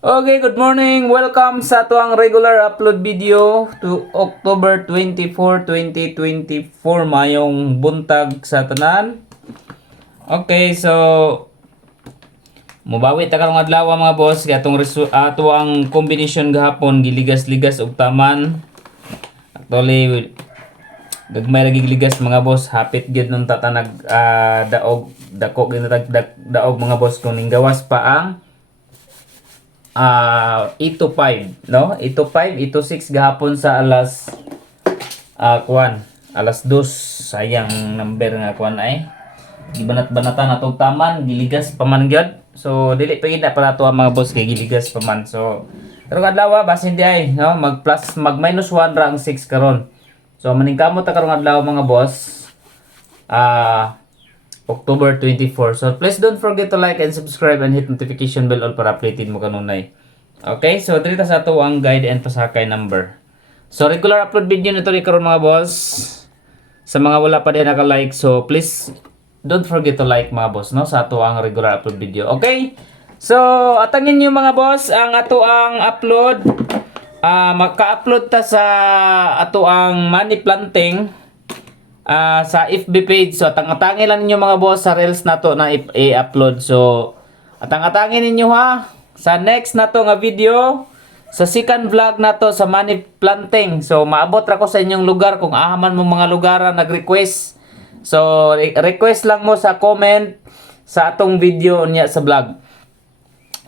Okay, good morning. Welcome sa tuang regular upload video to October 24, 2024, mayong buntag sa tanan. Okay, so mubawi ta karong adlaw mga boss kay atong tuang combination gahapon giligas-ligas og taman. Actually, gagmay lagi ligas mga boss, hapit gyud nung tatanag daog dako ginatag daog mga boss kung ninggawas pa ang 8 to 5, no? 8 to 5, 8 to 6 gahapon sa alas alas 2. Sayang number nga kuan ay gibanat-banatan atong taman, giligas pa man gyud. So dili pa gid na para to ang mga boss kay giligas pa man. So pero adlaw basin di ay, no? Mag plus mag minus 1 ra ang 6 karon. So maningkamot ta karong adlaw mga boss. October 24. So please don't forget to like and subscribe and hit notification bell all para updated mo kanunay. Okay, so dito sa ato ang guide and pasakay number. So regular upload video nito rin karon mga boss. Sa mga wala pa din naka-like, so please don't forget to like mga boss, no, sa ato ang regular upload video. Okay? So atangin niyo mga boss ang ato ang upload. Maka-upload ta sa ato ang money planting sa FB page. So atang-atangin lang ninyo mga boss sa reels nato na i-upload. So atang-atangin ninyo ha sa next nato nga video, sa second vlog nato sa money planting. So maabot ra ko sa inyong lugar kung ahaman mo mga lugar nag-request. So request lang mo sa comment sa atong video niya sa vlog.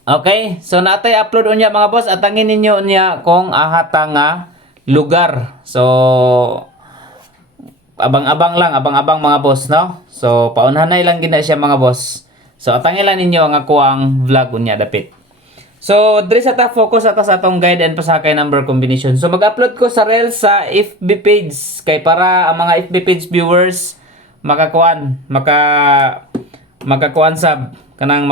Okay, so natay upload unya mga boss, atangin ninyo niya kung ahata nga lugar. So abang-abang mga boss, no? So paunhanay lang gina siya mga boss. So atangin lang ninyo ang ako ang vlog unya dapit. So diri sa ta focus ata sa atong guide and pasakay number combination. So mag-upload ko sa reels sa FB page kay para ang mga FB page viewers makakuan sab kanang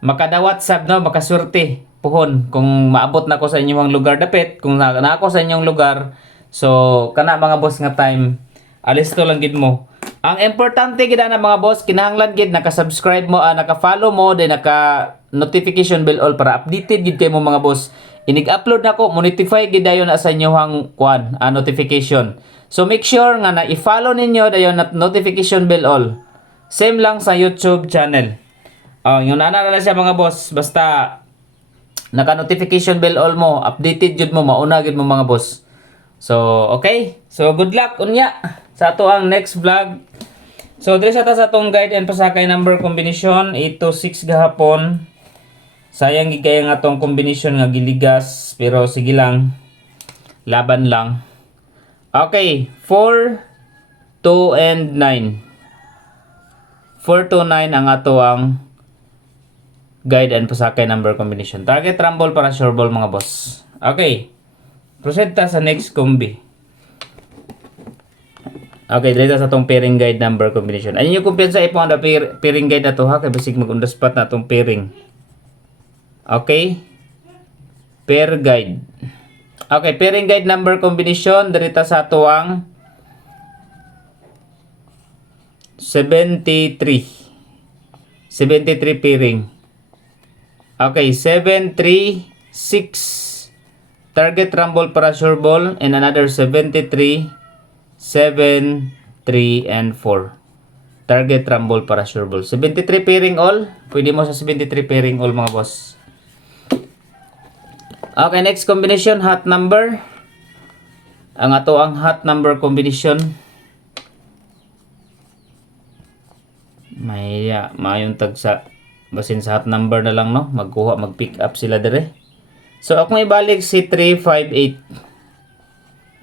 makadawat sab, no, makaswerte puhon kung maabot na ko sa inyong lugar dapit, kung na ako sa inyong lugar. So kana mga boss nga time alis to lang gid mo. Ang importante gid na mga boss, kinahanglan gid naka-subscribe mo, naka-follow mo, then naka-notification bell all para updated gid kay mo mga boss. Inig-upload nako, mo-notify gid dayon na sa inyohang notification. So make sure nga na i-follow ninyo dayon na notification bell all. Same lang sa YouTube channel. Yung naana na siya mga boss, basta naka-notification bell all mo, updated jud mo, mauna gid mo mga boss. So, okay. So, good luck unya sa ato ang next vlog. So, diri sa ta sa atong guide and pasakay number combination 8 to 6 gahapon. Sayang gid kay nga atong combination nga giligas, pero sige lang. Laban lang. Okay, 4 2 and 9. 4 to 9 ang ato ang guide and pasakay number combination. Target rumble para sure ball mga boss. Okay. Proceed ta sa next combi. Okay, dito sa atong pairing guide number combination. Ano yung kumpiyansa ipon ang pairing guide na to ha? Kaya basig mag on the spot na atong pairing. Okay. Pair guide. Okay, pairing guide number combination. Dito sa ato ang 73. 73 pairing. Okay, 7, 3, 6. Target rumble para sure ball and another 73, 7, 3, and 4. Target rumble para sure ball. 73 pairing all. Pwede mo sa 73 pairing all mga boss. Okay, next combination, hot number. Ang ato ang hot number combination. Mayong tagsa. Basin sa hot number na lang, no? Mag-pick up sila dire. So, akong ibalik si 3, 5,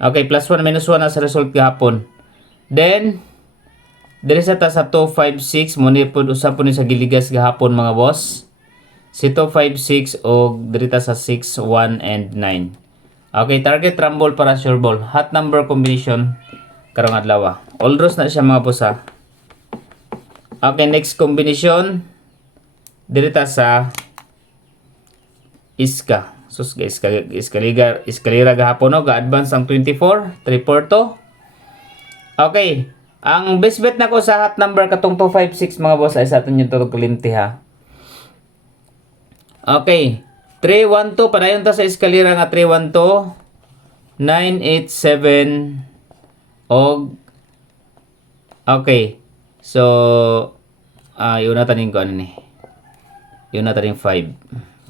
8. Okay, plus 1, minus 1 na sa result gahapon. Then, dire sa ta sa 2, 5, 6. Muna po usap po ni sa giligas gahapon mga boss. Si 2, 5, 6 o dire ta sa 6, 1, and 9. Okay, target rumble para sure ball. Hot number combination karong adlaw. All draws na siya mga boss ha. Okay, next combination. Dire ta sa iska. Sus guys, iskalira gahapon no, ga-advance ang 24, 342. Okay, ang best bet nako sa hot number katong 256 mga boss ay sa aton yung tutog kalimti ha. Okay. 312 padayon ta sa eskalera nga 312 987 og okay. So yun na tanin ko ano ni. Yun na tanin 5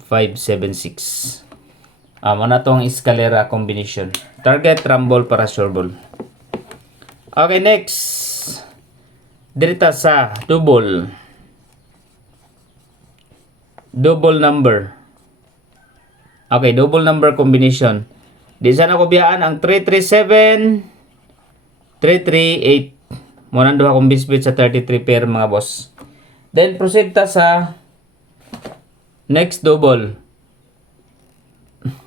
576. Muna tong eskalera combination. Target, rumble, para sure ball. Okay, next. Dirita sa double. Double number. Okay, double number combination. Di sana ko biyaan ang 337 338. Muna duha kong bisbit sa 33 pair mga boss. Then proceed ta sa next double.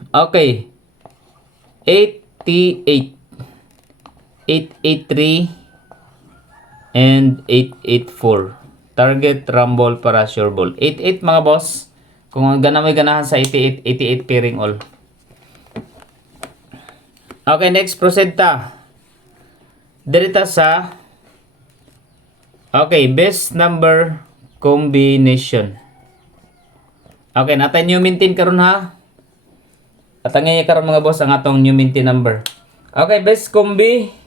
Okay. 88 883 and 884. Target, rumble, para sure ball. 88 mga boss. Kung may ganahan sa 88, 88 pairing all. Okay, next proceed ta. Dirita sa okay, best number combination. Okay, natay new maintain karon ha. At ang ngayon karon mga boss ang atong new maintain number. Okay, best combi.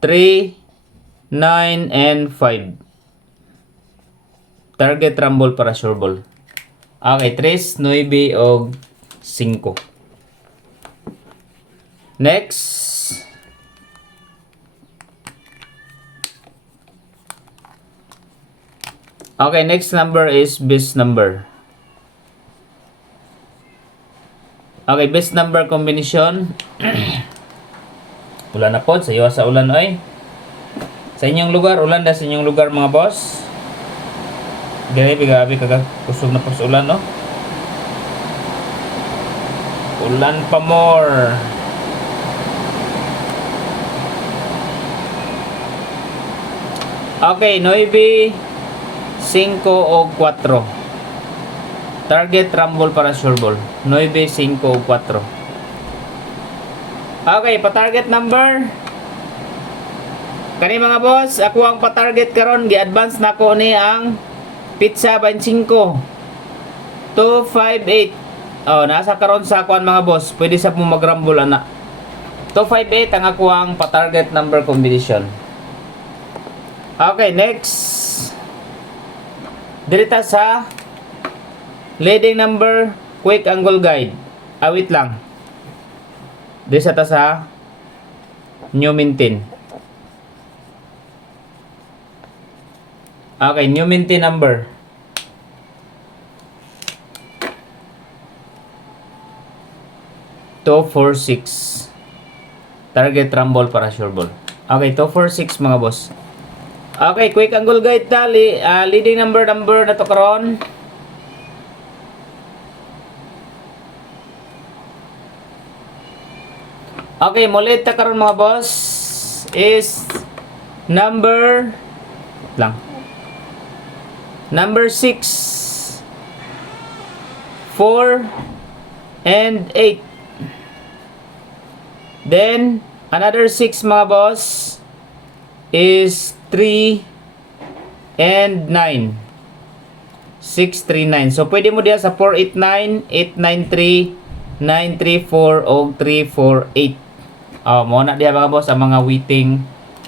3, 9, and 5. Target, rumble, para sure ball. Okay, 3, 9, o 5. Next. Okay, next number is best number. Okay, best number combination. Ulan na po, sa iyo sa ulan oy. Sa inyong lugar, ulan na sa inyong lugar mga boss. Gabi kusog na po sa ulan, no? Ulan pa more. Okay, 9, 5 o 4. Target, rumble, para sure ball. 9, 5 o 4. Okay, pa-target number. Kani mga boss, ako ang pa-target karon, gi-advance na ko ni ang pizza 25. 258. Nasa karon sa akuan mga boss. Pwede sa mo mag-rumble ana. 258 ang ako ang pa-target number combination. Okay, next. Dirita sa leading number quick angle guide. Wait lang. Desa ta sa new maintain. Okay, new maintain number. Two, 4, 6. Target, rumble, para sure ball. Okay, 2, 4, 6 mga boss. Okay, quick angle guide tali. Leading number na to karon. Okay, mulit ta karon mga boss is number 6, 4, and 8. Then another 6 mga boss is 3 and 9. 6, 3, 9. So pwede mo diya sa 4, 8, 9, 8, 9, 3, 9, 3, 4 o 3, 4, 8. Mo na diya mga boss ang mga waiting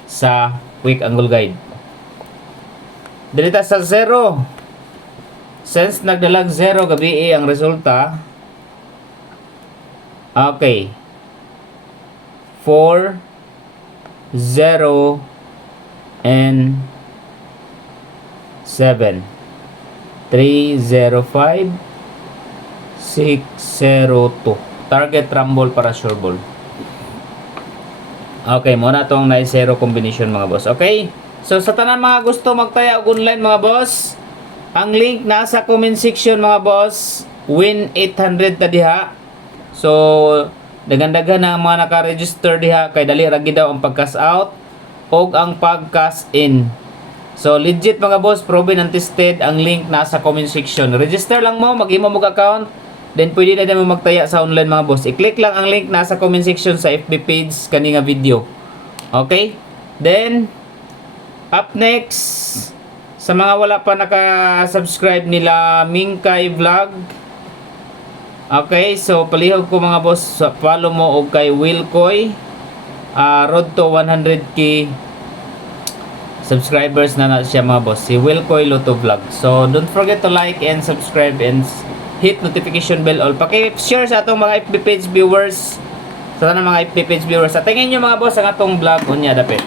sa quick angle guide. Dilita sa 0. Since nagdalag 0 gabi ang resulta. Okay. 4, 0, and 7. 3, 0, 5, 6, 0, 2. Target, rumble, para sure ball. Okay, muna itong na 0 combination mga boss. Okay? So, sa tanan mga gusto magtaya og online mga boss, ang link nasa comment section mga boss. Win 800 ta diha. So, dagan-dagan ang mga naka-register diha kay dali ra gid daw ang pag-cash out og ang pag-cash in. So, legit mga boss, proven and tested. Ang link nasa comment section. Register lang mo, mag-imo mo account. Then pwede na mo magtaya sa online mga boss. I-click lang ang link nasa comment section sa FB page kani nga video. Okay? Then Up next, sa mga wala pa naka-subscribe nila Mingkay Vlog. Okay, so palihog ko mga boss, follow mo og kay Wilcoy. Road to 100k subscribers na siya mga boss, si Wilcoy Lotto Vlog. So don't forget to like and subscribe and hit notification bell all. Paki-share sa atong mga FB page viewers. Sa mga FB page viewers. Sa tingin nyo mga boss ang atong vlog unya dapit.